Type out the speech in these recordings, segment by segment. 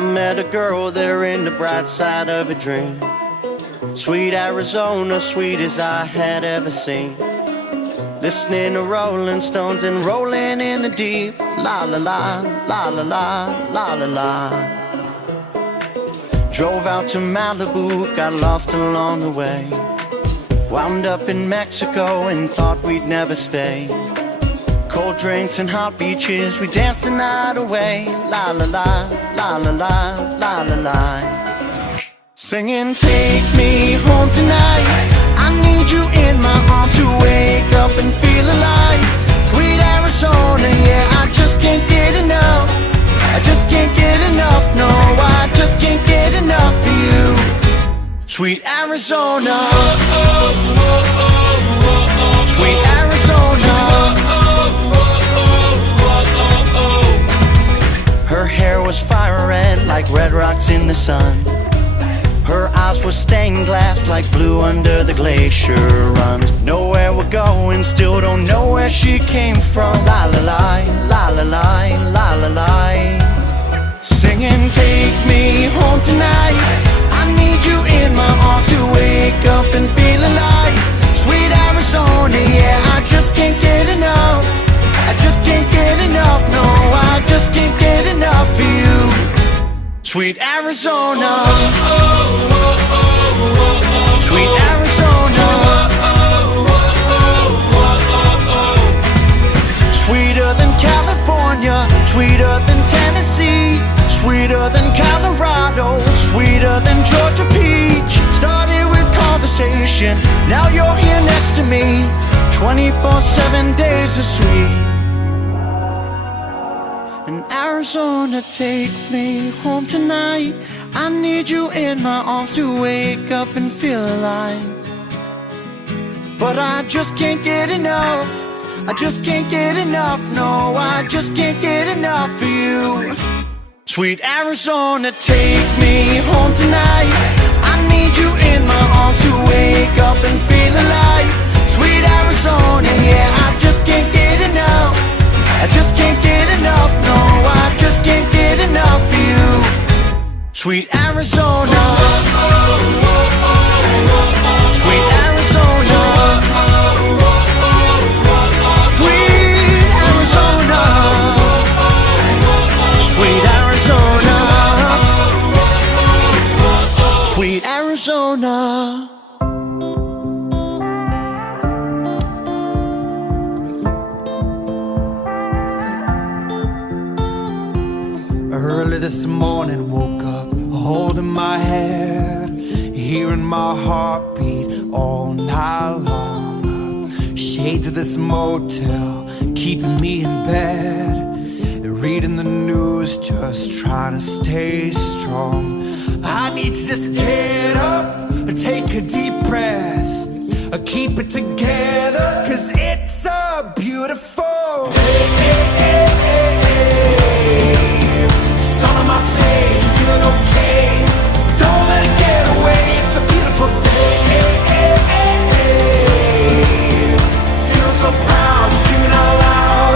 met a girl there in the bright side of a dream. Sweet Arizona, sweet as I had ever seen. Listening to Rolling Stones and rolling in the deep. La la la, la la la, la la la. Drove out to Malibu, got lost along the way. Wound up in Mexico and thought we'd never stay. Cold drinks and hot beaches, we danced the night away. La la la, la la la, la la la. Singing, take me home tonight. I need you in my arms to wake up and feel alive. Sweet Arizona, yeah, I just can't get enough. I just can't get enough, no, I just can't get enough of you. Sweet Arizona, sweet Arizona. Her hair was fire red like red rocks in the sun. Her eyes were stained glass like blue under the glacier runs. Nowhere we're going, still don't know where she came from. La la la, la la la, la la la. Singing, take me home tonight. I need you in my arms to wake up and feel alive. Sweet Arizona, yeah, I just can't get enough. I just can't get enough, no, I just can't get enough of you. Sweet Arizona, sweet Arizona. Sweeter than California, sweeter than Tennessee, sweeter than Colorado, sweeter than Georgia peach. Started with conversation, now you're here next to me. 24/7 days of sweet. And Arizona, take me home tonight. I need you in my arms to wake up and feel alive. But I just can't get enough. I just can't get enough, no, I just can't get enough of you. Sweet Arizona, take me home tonight. I need you in my arms to wake up and feel alive. Sweet Arizona, yeah, I just can't get enough. I just can't get enough, no, I just can't get enough of you. Sweet Arizona, sweet Arizona, sweet Arizona, sweet Arizona, sweet Arizona. Early this morning, woke up holding my head, hearing my heartbeat all night long. Shades of this motel keeping me in bed, reading the news, just trying to stay strong. I need to just get up, take a deep breath, keep it together, 'cause it's a beautiful day. Sun on my face, feeling okay. Don't let it get away, it's a beautiful day. Feel so proud, screaming out loud.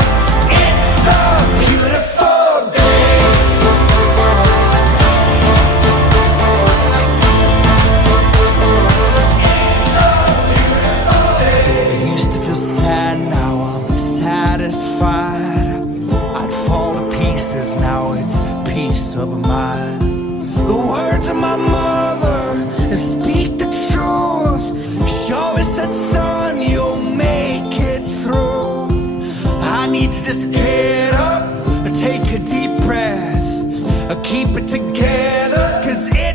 It's a beautiful day. It's a beautiful day. I used to feel sad, now I'm satisfied. I'd fall to pieces, now it's peace of mind. The words of my mother speak the truth. She always said, son, you'll make it through. I need to just get up, take a deep breath, keep it together, 'cause it